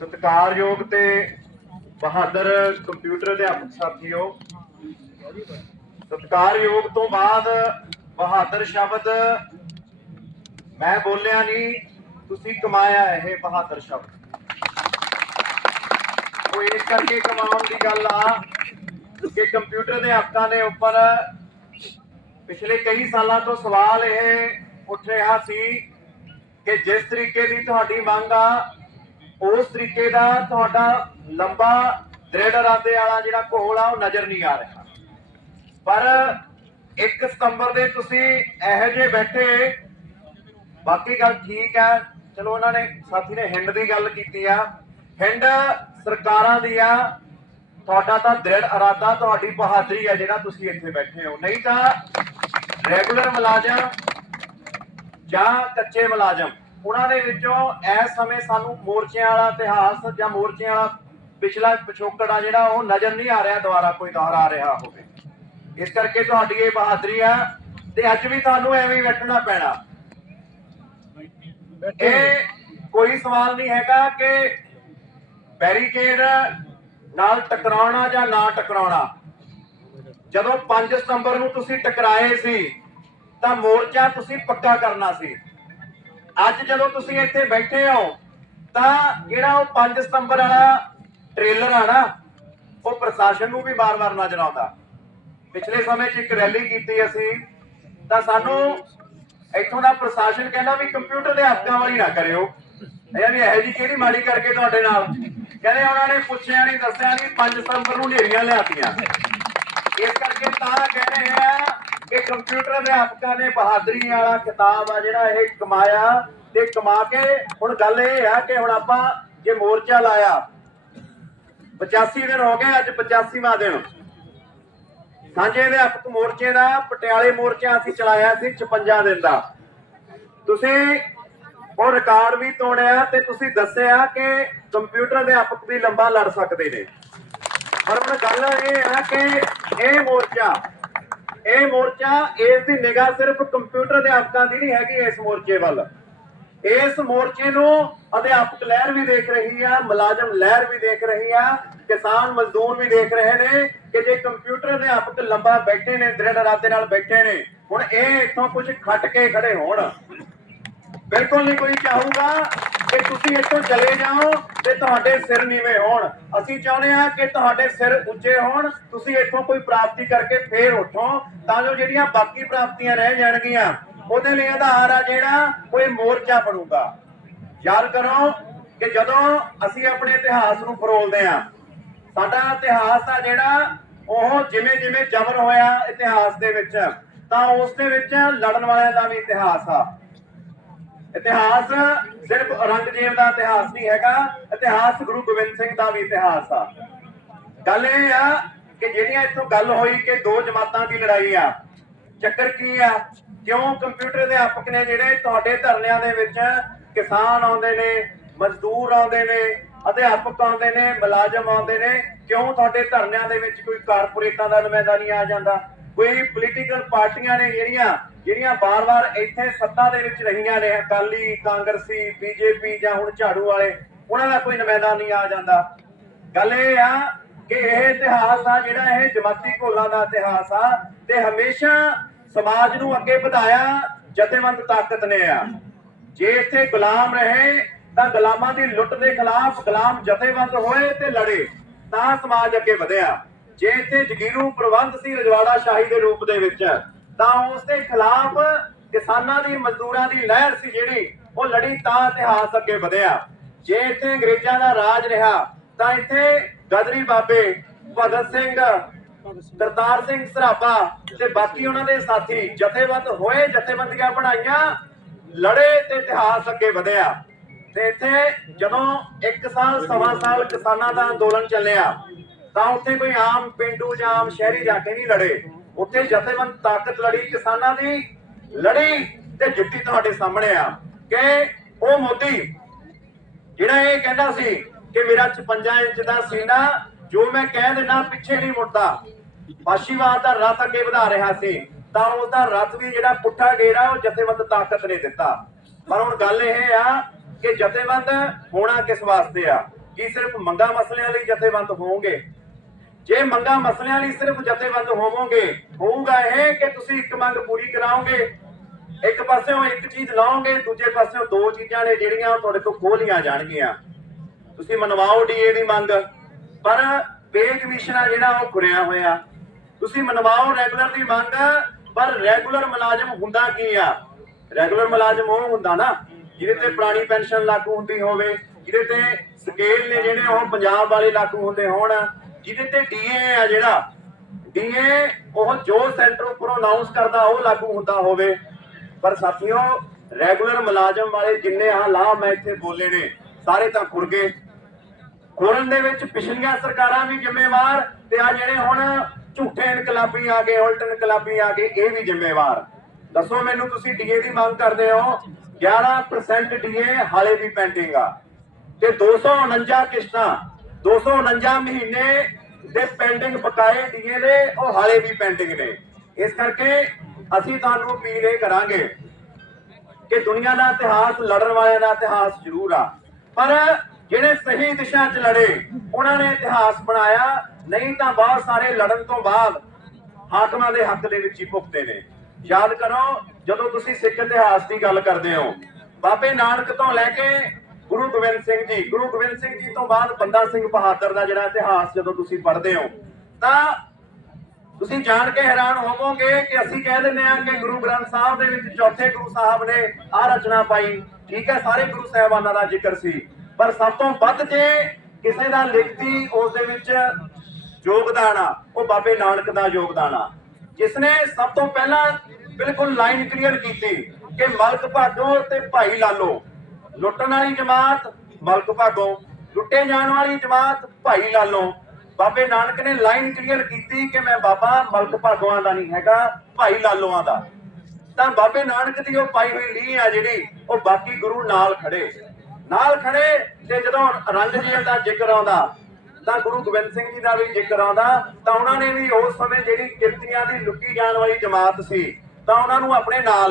ਸਤਿਕਾਰਯੋਗ ਤੇ ਬਹਾਦਰ ਕੰਪਿਊਟਰ ਅਧਿਆਪਕ ਸਾਥੀਓ। ਸਤਿਕਾਰਯੋਗ ਤੋਂ ਬਾਅਦ ਬਹਾਦਰ ਸ਼ਬਦ ਮੈਂ ਬੋਲਿਆ ਨਹੀਂ, ਤੁਸੀਂ ਕਮਾਇਆ ਇਹ ਬਹਾਦਰ ਸ਼ਬਦ। ਉਹ ਇਸ ਕਰਕੇ ਕਮਾਉਣ ਦੀ ਗੱਲ ਆ ਕਿ ਕੰਪਿਊਟਰ ਅਧਿਆਪਕਾਂ ਦੇ ਉੱਪਰ ਪਿਛਲੇ ਕਈ ਸਾਲਾਂ ਤੋਂ ਸਵਾਲ ਇਹ ਉੱਠ ਰਿਹਾ ਸੀ ਕਿ ਜਿਸ ਤਰੀਕੇ ਦੀ ਤੁਹਾਡੀ ਮੰਗ ਆ ਉਸ ਤਰੀਕੇ ਦਾ ਤੁਹਾਡਾ ਲੰਬਾ ਦ੍ਰਿੜ ਇਰਾਦੇ ਵਾਲਾ ਜਿਹੜਾ ਘੋਲ ਆ, ਉਹ ਨਜ਼ਰ ਨਹੀਂ ਆ ਰਿਹਾ। ਪਰ 1 ਸਤੰਬਰ ਦੇ ਤੁਸੀਂ ਇਹੋ ਜਿਹੇ ਬੈਠੇ, ਬਾਕੀ ਗੱਲ ਠੀਕ ਹੈ ਚਲੋ, ਉਹਨਾਂ ਨੇ, ਸਾਥੀ ਨੇ ਹਿੰਡ ਦੀ ਗੱਲ ਕੀਤੀ ਆ। ਹਿੰਡ ਸਰਕਾਰਾਂ ਦੀ ਆ। ਤੁਹਾਡਾ ਤਾਂ ਦ੍ਰਿੜ ਇਰਾਦਾ, ਤੁਹਾਡੀ ਬਹਾਦਰੀ ਹੈ ਜਿਹੜਾ ਤੁਸੀਂ ਇੱਥੇ ਬੈਠੇ ਹੋ। ਨਹੀਂ ਤਾਂ ਰੈਗੂਲਰ ਮੁਲਾਜ਼ਮ ਜਾਂ ਕੱਚੇ ਮੁਲਾਜ਼ਮ ਉਹਨਾਂ ਦੇ ਵਿੱਚੋਂ ਇਸ ਸਮੇਂ ਸਾਨੂੰ ਮੋਰਚਿਆਂ ਵਾਲਾ ਇਤਿਹਾਸ ਜਾਂ ਮੋਰਚਿਆਂ ਵਾਲਾ ਪਿਛਲਾ ਪਿਛੋਕੜ ਆ ਜਿਹੜਾ ਉਹ ਨਜ਼ਰ ਨਹੀਂ ਆ ਰਿਹਾ ਦੁਬਾਰਾ ਕੋਈ ਦੁਹਰਾ ਰਿਹਾ ਹੋਵੇ। ਇਸ ਕਰਕੇ ਤੁਹਾਡੀ ਇਹ ਬਹਾਦਰੀ ਆ ਤੇ ਅੱਜ ਵੀ ਤੁਹਾਨੂੰ ਐਵੇਂ ਹੀ ਬੈਠਣਾ ਪੈਣਾ। ਇਹ ਕੋਈ ਸਵਾਲ ਨਹੀਂ ਹੈਗਾ ਕਿ ਬੈਰੀਕੇਡ ਨਾਲ ਟਕਰਾਉਣਾ ਜਾਂ ਨਾ ਟਕਰਾਉਣਾ। ਜਦੋਂ 5 ਸਤੰਬਰ ਨੂੰ ਤੁਸੀਂ ਟਕਰਾਏ ਸੀ ਤਾਂ ਮੋਰਚਾ ਤੁਸੀਂ ਪੱਕਾ ਕਰਨਾ ਸੀ। ਅੱਜ ਜਦੋਂ ਤੁਸੀਂ ਇੱਥੇ ਬੈਠੇ ਹੋ, ਤਾਂ ਜਿਹੜਾ ਉਹ 5 ਸਤੰਬਰ ਵਾਲਾ ਟ੍ਰੇਲਰ ਆ ਨਾ, ਉਹ ਪ੍ਰਸ਼ਾਸਨ ਨੂੰ ਵੀ ਬਾਰ-ਬਾਰ ਨਜ਼ਰ ਆਉਂਦਾ। ਪਿਛਲੇ ਸਮੇਂ 'ਚ ਇੱਕ ਰੈਲੀ ਕੀਤੀ ਅਸੀਂ, ਤਾਂ ਸਾਨੂੰ ਇੱਥੋਂ ਦਾ ਪ੍ਰਸ਼ਾਸਨ ਕਹਿੰਦਾ ਵੀ ਕੰਪਿਊਟਰ ਦੇ ਹੱਕਾਂ ਵਾਲੀ ਨਾ ਕਰਿਓ। ਇਹ ਵੀ ਇਹੋ ਜੀ ਕਿਹੜੀ ਮਾੜੀ ਕਰਕੇ ਤੁਹਾਡੇ ਨਾਲ? ਕਹਿੰਦੇ ਉਹਨਾਂ ਨੇ ਪੁੱਛਿਆ ਨਹੀਂ ਦੱਸਿਆ ਨਹੀਂ 5 ਸਤੰਬਰ ਨੂੰ ਨੇਰੀਆਂ ਲਿਆਤੀਆਂ। ਇਸ ਕਰਕੇ ਤਾਂ ਕਹਿ ਰਹੇ ਆ ਕਿ ਕੰਪਿਊਟਰ ਅਧਿਆਪਕਾਂ ਨੇ ਬਹਾਦਰੀ ਵਾਲਾ ਕਿਤਾਬ ਆ ਜਿਹੜਾ ਇਹ ਕਮਾਇਆ ਤੇ ਕਮਾ ਕੇ ਹੁਣ ਗੱਲ ਇਹ ਆ ਕਿ ਹੁਣ ਆਪਾਂ ਜੇ ਮੋਰਚਾ ਲਾਇਆ 85 ਦਿਨ ਹੋ ਗਏ ਅੱਜ 85ਵਾਂ ਦਿਨ। ਸਾਂਝੇ ਅਧਿਆਪਕ ਮੋਰਚੇ ਦਾ, ਪਟਿਆਲੇ ਮੋਰਚਾ ਅਸੀਂ ਚਲਾਇਆ ਸੀ 56 ਦਿਨ ਦਾ। ਤੁਸੀਂ ਉਹ ਰਿਕਾਰਡ ਵੀ ਤੋੜਿਆ ਤੇ ਤੁਸੀਂ ਦੱਸਿਆ ਕਿ ਕੰਪਿਊਟਰ ਅਧਿਆਪਕ ਵੀ ਲੰਬਾ ਲੜ ਸਕਦੇ ਨੇ। ਪਰ ਹੁਣ ਗੱਲ ਇਹ ਹੈ ਕਿ ਇਹ ਮੋਰਚਾ ਇਹ ਮੋਰਚਾ ਇਸ ਦੀ ਨਿਗਾਹ ਸਿਰਫ ਕੰਪਿਊਟਰ ਅਧਿਆਪਕਾਂ ਦੀ ਨਹੀਂ ਹੈਗੀ, ਇਸ ਮੋਰਚੇ ਵੱਲ। ਇਸ ਮੋਰਚੇ ਨੂੰ ਅਧਿਆਪਕ ਲਹਿਰ ਵੀ ਦੇਖ ਰਹੀ ਆ, ਮੁਲਾਜ਼ਮ ਲਹਿਰ ਵੀ ਦੇਖ ਰਹੀ ਆ, ਕਿਸਾਨ ਮਜ਼ਦੂਰ ਵੀ ਦੇਖ ਰਹੇ ਨੇ ਕਿ ਜੇ ਕੰਪਿਊਟਰ ਅਧਿਆਪਕ ਲੰਬਾ ਬੈਠੇ ਨੇ ਦ੍ਰਿੜ ਇਰਾਦੇ ਨਾਲ ਬੈਠੇ ਨੇ, ਹੁਣ ਇਹ ਇੱਥੋਂ ਕੁਝ ਖੱਟ ਕੇ ਖੜੇ ਹੋਣ। ਬਿਲਕੁਲ ਨਹੀਂ ਕੋਈ ਚਾਹੂਗਾ। ਕਿ ਤੁਸੀਂ ਇੱਥੋਂ ਚਲੇ ਜਾਓ ਤੇ ਤੁਹਾਡੇ ਸਿਰ ਨੀਵੇਂ ਹੋਣ। ਅਸੀਂ ਚਾਹੁੰਦੇ ਹਾਂ ਕਿ ਤੁਹਾਡੇ ਸਿਰ ਉੱਚੇ ਹੋਣ। ਤੁਸੀਂ ਇੱਥੋਂ ਕੋਈ ਪ੍ਰਾਪਤੀ ਕਰਕੇ ਫੇਰ ਉੱਠੋ, ਤਾਂ ਜੋ ਜਿਹੜੀਆਂ ਬਾਕੀ ਪ੍ਰਾਪਤੀਆਂ ਰਹਿ ਜਾਣਗੀਆਂ, ਉਹਦੇ ਲਈ ਆਧਾਰ ਆ ਜਿਹੜਾ ਕੋਈ ਮੋਰਚਾ ਬਣੂਗਾ। ਯਾਦ ਕਰੋ ਕਿ ਜਦੋਂ ਅਸੀਂ ਆਪਣੇ ਇਤਿਹਾਸ ਨੂੰ ਫਰੋਲਦੇ ਆ ਸਾਡਾ ਇਤਿਹਾਸ ਆ ਜਿਹੜਾ, ਉਹ ਜਿਵੇਂ ਜਿਵੇਂ ਜਬਰ ਹੋਇਆ ਇਤਿਹਾਸ ਦੇ ਵਿੱਚ, ਤਾਂ ਉਸ ਦੇ ਵਿੱਚ ਲੜਨ ਵਾਲਿਆਂ ਦਾ ਵੀ ਇਤਿਹਾਸ ਆ। ਇਤਿਹਾਸ ਸਿਰਫ ਔਰੰਗਜ਼ੇਬ ਦਾ ਇਤਿਹਾਸ ਨਹੀਂ ਹੈਗਾ, ਇਤਿਹਾਸ ਗੁਰੂ ਗੋਬਿੰਦ ਸਿੰਘ ਦਾ ਵੀ ਇਤਿਹਾਸ ਆ। ਗੱਲ ਇਹ ਆ ਕਿ ਜਿਹੜੀਆਂ ਇੱਥੋਂ ਗੱਲ ਹੋਈ ਕਿ ਦੋ ਜਮਾਤਾਂ ਦੀ ਲੜਾਈ ਆ, ਚੱਕਰ ਕੀ ਆ? ਕਿਉਂ ਕੰਪਿਊਟਰ ਅਧਿਆਪਕ ਨੇ ਜਿਹੜੇ ਤੁਹਾਡੇ ਧਰਨਿਆਂ ਦੇ ਵਿੱਚ ਕਿਸਾਨ ਆਉਂਦੇ ਨੇ, ਮਜ਼ਦੂਰ ਆਉਂਦੇ ਨੇ, ਅਧਿਆਪਕ ਆਉਂਦੇ ਨੇ, ਮੁਲਾਜ਼ਮ ਆਉਂਦੇ ਨੇ, ਕਿਉਂ ਤੁਹਾਡੇ ਧਰਨਿਆਂ ਦੇ ਵਿੱਚ ਕੋਈ ਕਾਰਪੋਰੇਟਾਂ ਦਾ ਨੁਮਾਇੰਦਾ ਨਹੀਂ ਆ ਜਾਂਦਾ? ਕੋਈ ਪੋਲੀਟੀਕਲ ਪਾਰਟੀਆਂ ਨੇ ਜਿਹੜੀਆਂ ਜਿਹੜੀਆਂ ਬਾਰ-ਬਾਰ ਇੱਥੇ ਸੱਤਾ ਦੇ ਵਿੱਚ ਰਹੀਆਂ ਨੇ, ਅਕਾਲੀ, ਕਾਂਗਰਸੀ, ਬੀਜੇਪੀ ਜਾਂ ਹੁਣ ਝਾੜੂ ਵਾਲੇ, ਉਹਨਾਂ ਦਾ ਕੋਈ ਨੁਮਾਇੰਦਾ ਨਹੀਂ ਆ ਜਾਂਦਾ। ਗੱਲ ਇਹ ਆ ਕਿ ਇਹ ਇਤਿਹਾਸ ਆ, ਜਿਹੜਾ ਇਹ ਜਮਾਤੀ ਘੋਲਾਂ ਦਾ ਇਤਿਹਾਸ ਆ, ਤੇ ਹਮੇਸ਼ਾ ਸਮਾਜ ਨੂੰ ਅੱਗੇ ਵਧਾਇਆ ਜਥੇਬੰਦ ਤਾਕਤ ਨੇ ਆ। ਜੇ ਇੱਥੇ ਗੁਲਾਮ ਰਹੇ, ਤਾਂ ਗੁਲਾਮਾਂ ਦੀ ਲੁੱਟ ਦੇ ਖਿਲਾਫ ਗੁਲਾਮ ਜਥੇਬੰਦ ਹੋਏ ਤੇ ਲੜੇ, ਤਾਂ ਸਮਾਜ ਅੱਗੇ ਵਧਿਆ। ਜੇ ਇੱਥੇ ਜਗੀਰੂ ਪ੍ਰਬੰਧ ਸੀ ਰਜਵਾੜਾ ਸ਼ਾਹੀ ਦੇ ਰੂਪ ਦੇ ਵਿੱਚ, ਤਾਂ ਉਸ ਦੇ ਖਿਲਾਫ ਕਿਸਾਨਾਂ ਦੀ, ਮਜ਼ਦੂਰਾਂ ਦੀ ਲਹਿਰ ਸੀ ਜਿਹੜੀ, ਉਹ ਲੜੀ ਤਾਂ ਇਤਿਹਾਸ ਅੱਗੇ ਵਧਿਆ। ਜੇ ਇੱਥੇ ਅੰਗਰੇਜ਼ਾਂ ਦਾ ਰਾਜ ਰਿਹਾ, ਤਾਂ ਇੱਥੇ ਗਦਰੀ ਬਾਬੇ ਭਗਤ ਸਿੰਘ, ਕਰਤਾਰ ਸਿੰਘ ਸਰਾਭਾ ਤੇ ਬਾਕੀ ਉਹਨਾਂ ਦੇ ਸਾਥੀ ਜਥੇਬੰਦ ਹੋਏ, ਜਥੇਬੰਦੀਆਂ ਬਣਾਈਆਂ, ਲੜੇ ਤੇ ਇਤਿਹਾਸ ਅੱਗੇ ਵਧਿਆ। ਤੇ ਇੱਥੇ ਜਦੋਂ 1 ਸਾਲ, ਸਵਾ ਸਾਲ ਕਿਸਾਨਾਂ ਦਾ ਅੰਦੋਲਨ ਚੱਲਿਆ ਤਾਂ ਉੱਥੇ ਕੋਈ ਆਮ ਪਿੰਡੂ ਜਾਂ ਆਮ ਸ਼ਹਿਰੀ ਜਾ ਕੇ ਨਹੀਂ ਲੜੇ। ਉੱਥੇ ਜਥੇਬੰਦ ਤਾਕਤ ਲੜੀ, ਕਿਸਾਨਾਂ ਦੀ ਲੜੀ ਤੇ ਜਿੱਤੀ ਤੁਹਾਡੇ ਸਾਹਮਣੇ ਆ ਕਿ ਉਹ ਮੋਦੀ, ਜਿਹੜਾ ਇਹ ਕਹਿੰਦਾ ਸੀ ਕਿ ਮੇਰਾ 56 ਇੰਚ ਦਾ ਸੀਨਾ, ਜੋ ਮੈਂ ਕਹਿ ਦੇਣਾ ਪਿੱਛੇ ਨਹੀਂ ਮੁੜਦਾ। ਪਾਸ਼ੀਵਾਦ ਦਾ ਰਥ ਅੱਗੇ ਵਧਾ ਰਿਹਾ ਸੀ, ਤਾਂ ਉਹਦਾ ਰਥ ਵੀ ਜਿਹੜਾ ਪੁੱਠਾ ਗੇੜਾ ਉਹ ਜਥੇਬੰਦ ਤਾਕਤ ਨੇ ਦਿੱਤਾ। ਪਰ ਹੁਣ ਗੱਲ ਇਹ ਆ ਕਿ ਜਥੇਬੰਦ ਹੋਣਾ ਕਿਸ ਵਾਸਤੇ ਆ? ਕੀ ਸਿਰਫ ਮੰਗਾ ਮਸਲਿਆਂ ਲਈ ਜਥੇਬੰਦ ਹੋਵੋਗੇ ਜੇ ਮੰਗਾ ਮਸਲਿਆਂ ਲਈ ਸਿਰਫ ਜਥੇਬੰਦ ਹੋਵੋਗੇ, ਹੋਊਗਾ ਇਹ ਕਿ ਤੁਸੀਂ ਇੱਕ ਮੰਗ ਪੂਰੀ ਕਰਾਓਗੇ। ਇੱਕ ਪਾਸਿਓਂ ਇੱਕ ਚੀਜ਼ ਲਾਓਗੇ, ਦੂਜੇ ਪਾਸਿਓਂ ਦੋ ਚੀਜ਼ਾਂ ਨੇ ਜਿਹੜੀਆਂ ਤੁਹਾਡੇ ਤੋਂ ਖੋਲੀਆਂ ਜਾਣਗੀਆਂ। ਤੁਸੀਂ ਮਨਵਾਓ ਡੀਏ ਦੀ ਮੰਗ, ਪਰ ਪੇ ਕਮਿਸ਼ਨ ਜਿਹੜਾ ਉਹ ਖੁਰਿਆ ਹੋਇਆ। ਤੁਸੀਂ ਮਨਵਾਓ ਰੈਗੂਲਰ ਦੀ ਮੰਗ, ਪਰ ਰੈਗੂਲਰ ਮੁਲਾਜ਼ਮ ਹੁੰਦਾ ਕੀ ਆ? ਰੈਗੂਲਰ ਮੁਲਾਜ਼ਮ ਉਹ ਹੁੰਦਾ ਨਾ, ਜਿਹਦੇ ਤੇ ਪੁਰਾਣੀ ਪੈਨਸ਼ਨ ਲਾਗੂ ਹੁੰਦੀ ਹੋਵੇ, ਜਿਹਦੇ ਤੇ ਸਕੇਲ ਨੇ ਜਿਹੜੇ ਉਹ ਪੰਜਾਬ ਵਾਲੇ ਲਾਗੂ ਹੁੰਦੇ ਹੋਣ। ਜਿਹਦੇ ਤੇ ਡੀਏ ਆ ਜਿਹੜਾ, ਡੀਏ ਉਹ ਜੋ ਸੈਂਟਰ ਉੱਪਰੋਂ ਅਨਾਉਂਸ ਕਰਦਾ, ਉਹ ਲਾਗੂ ਹੁੰਦਾ ਹੋਵੇ। ਪਰ ਸਾਥੀਓ ਰੈਗੂਲਰ ਮੁਲਾਜ਼ਮ ਵਾਲੇ ਜਿੰਨੇ ਆ ਲਾਭ ਮੈਂ ਇੱਥੇ ਬੋਲੇ ਨੇ, ਸਾਰੇ ਤਾਂ ਖੁਰ ਗਏ। ਖੋਰਨ ਦੇ ਵਿੱਚ ਪਿਛਲੀਆਂ ਸਰਕਾਰਾਂ ਵੀ ਜ਼ਿੰਮੇਵਾਰ ਤੇ ਆ ਜਿਹੜੇ ਹੁਣ ਝੂਠੇ ਇਨਕਲਾਬੀ ਆ ਗਏ, ਉਲਟ ਇਨਕਲਾਬੀ ਆ ਗਏ, ਇਹ ਵੀ ਜ਼ਿੰਮੇਵਾਰ। ਦੱਸੋ ਮੈਨੂੰ ਤੁਸੀਂ ਡੀਏ ਦੀ ਮੰਗ ਕਰਦੇ ਹੋ? 11% ਡੀਏ ਹਾਲੇ ਵੀ ਪੈਂਡਿੰਗ ਆ। ਤੇ 249 ਕਿਸ਼ਤਾਂ 249 ਮਹੀਨੇ ਦੇ ਪੈਂਡਿੰਗ ਬਕਾਏ ਡੀਏ ਦੇ ਉਹ ਹਾਲੇ ਵੀ ਪੈਂਡਿੰਗ ਨੇ। ਇਸ ਕਰਕੇ ਅਸੀਂ ਤੁਹਾਨੂੰ ਅਪੀਲ ਇਹ ਕਰਾਂਗੇ ਕਿ ਦੁਨੀਆ ਦਾ ਇਤਿਹਾਸ ਲੜਨ ਵਾਲਿਆਂ ਦਾ ਇਤਿਹਾਸ ਜ਼ਰੂਰ ਆ। ਪਰ ਜਿਹੜੇ ਸਹੀ ਦਿਸ਼ਾ 'ਚ ਲੜੇ, ਉਹਨਾਂ ਨੇ ਇਤਿਹਾਸ ਬਣਾਇਆ, ਨਹੀਂ ਤਾਂ ਬਹੁਤ ਸਾਰੇ ਲੜਨ ਤੋਂ ਬਾਅਦ ਹਾਕਮਾਂ ਦੇ ਹੱਕ ਦੇ ਵਿੱਚ ਹੀ ਭੁਗਤੇ ਨੇ। ਯਾਦ ਕਰੋ, ਜਦੋਂ ਤੁਸੀਂ ਸਿੱਖ ਇਤਿਹਾਸ ਦੀ ਗੱਲ ਕਰਦੇ ਹੋ, ਬਾਬੇ ਨਾਨਕ ਤੋਂ ਲੈ ਕੇ ਗੁਰੂ ਗੋਬਿੰਦ ਸਿੰਘ ਜੀ, ਗੁਰੂ ਗੋਬਿੰਦ ਸਿੰਘ ਜੀ ਤੋਂ ਬਾਅਦ ਬੰਦਾ ਸਿੰਘ ਬਹਾਦਰ ਦਾ ਜਿਹੜਾ ਇਤਿਹਾਸ ਜਦੋਂ ਤੁਸੀਂ ਪੜ੍ਹਦੇ ਹੋ, ਤਾਂ ਤੁਸੀਂ ਜਾਣ ਕੇ ਹੈਰਾਨ ਹੋਵੋਗੇ ਕਿ ਅਸੀਂ ਕਹਿ ਦਿੰਦੇ ਹਾਂ ਕਿ ਗੁਰੂ ਗ੍ਰੰਥ ਸਾਹਿਬ ਦੇ ਵਿੱਚ ਚੌਥੇ ਗੁਰੂ ਸਾਹਿਬ ਨੇ ਆ ਰਚਨਾ ਪਾਈ। ਠੀਕ ਹੈ, ਸਾਰੇ ਗੁਰੂ ਸਾਹਿਬਾਨਾਂ ਦਾ ਜ਼ਿਕਰ ਸੀ। ਪਰ ਸਭ ਤੋਂ ਵੱਧ ਜੇ ਕਿਸੇ ਦਾ ਲਿਖਤੀ ਉਸ ਦੇ ਵਿੱਚ ਯੋਗਦਾਨ ਆ, ਉਹ ਬਾਬੇ ਨਾਨਕ ਦਾ ਯੋਗਦਾਨ ਆ। ਜਿਸ ਨੇ ਸਭ ਤੋਂ ਪਹਿਲਾਂ ਬਿਲਕੁਲ ਲਾਈਨ ਕਲੀਅਰ ਕੀਤੀ ਕਿ ਮਲਕ ਭਾਗੋ ਤੇ ਭਾਈ ਲਾਲੋ। ਲੁੱਟਣ ਵਾਲੀ ਜਮਾਤ ਮਲਕ ਭਾਗੋ, ਲੁੱਟੇ ਜਾਣ ਵਾਲੀ ਜਮਾਤ ਭਾਈ ਲਾਲੋ। ਬਾਬੇ ਨਾਨਕ ਨੇ ਲਾਈਨ ਕਲੀਅਰ ਕੀਤੀ ਕਿ ਮੈਂ ਬਾਬਾ ਮਲਕ ਭਾਗੋਆਂ ਦਾ ਨਹੀਂ ਹੈਗਾ, ਭਾਈ ਲਾਲੋਆਂ ਦਾ। ਤਾਂ ਬਾਬੇ ਨਾਨਕ ਦੀ ਉਹ ਪਾਈ ਹੋਈ ਲੀਹ ਆ ਜਿਹੜੀ, ਉਹ ਬਾਕੀ ਗੁਰੂ ਨਾਲ ਖੜੇ। ਨਾਲ ਖੜੇ ਤੇ ਜਦੋਂ ਔਰੰਗਜ਼ੇਬ ਦਾ ਜ਼ਿਕਰ ਆਉਂਦਾ, ਤਾਂ ਗੁਰੂ ਗੋਬਿੰਦ ਸਿੰਘ ਜੀ ਦਾ ਵੀ ਜ਼ਿਕਰ ਆਉਂਦਾ, ਤਾਂ ਉਹਨਾਂ ਨੇ ਵੀ ਉਸ ਸਮੇਂ ਜਿਹੜੀ ਕਿਰਤੀਆਂ ਦੀ ਲੁੱਟੀ ਜਾਣ ਵਾਲੀ ਜਮਾਤ ਸੀ, ਤਾਂ ਉਹਨਾਂ ਨੂੰ ਆਪਣੇ ਨਾਲ